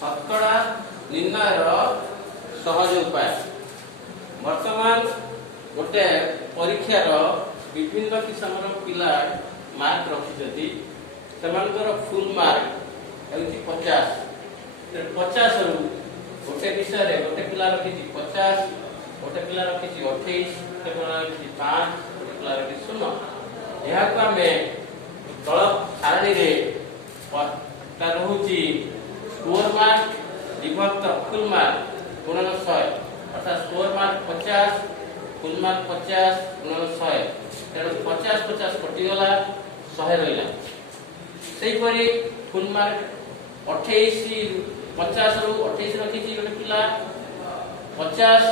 शतकड़ा निर्णयर सहज उपाय। वर्तमान गोटे परीक्षार विभिन्न किसम पिला मार्क रखी फुल मार्क है 50। 50 रु गोटे विषय गोटे पिला रखी 50, गोटे पिला रखी 28, गोटे पिला रखी 5, गोटे पिला रखी 0। यहाँ को आम तल सारणी रोचे स्कोर मार्क विभक्त फुल मार्क गुणन 100, अर्थात स्कोर मार्क 50, फुल मार्क 50 गुणन 100। तेणु 50-50 कटिगला 100 रहा। से फुल मार्क 28 50 रु 28 रखी गोटे पिला 50,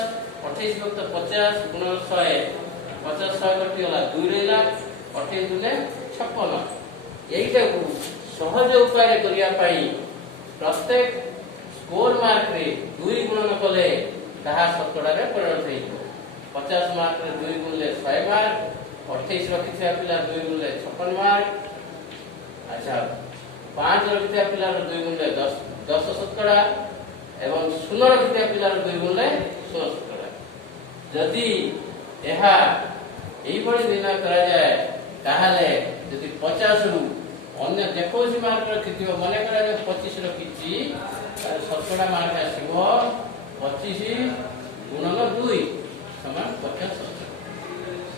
28 विभक्त 50 गुणन 100, 50-100 कटिगला 2 रहा। 28 गुणे 56। यहीटा को सहज उपाय करने प्रत्येक स्कोर मार्क रे 2 गुणन कले ताहा शतकड़ा परिणत हो। 50 मार्क रे 2 गुणले 100 मार्क, 28 रखी पिला 2 गुणले 56 मार्क। अच्छा 5 रखी पिला 2 गुणले 10 शतकड़ा एवं 0 रखी पिला 2 गुणले 16 शतकड़ा। जदि यह निर्णय करा जाए ताहले जदि 50 रु अन्य जेकोसी मार्क रखी मन कर 25 रखी शतकड़ा मार्क आसो 25 गुणन 2 समान 50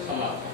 समाप्त।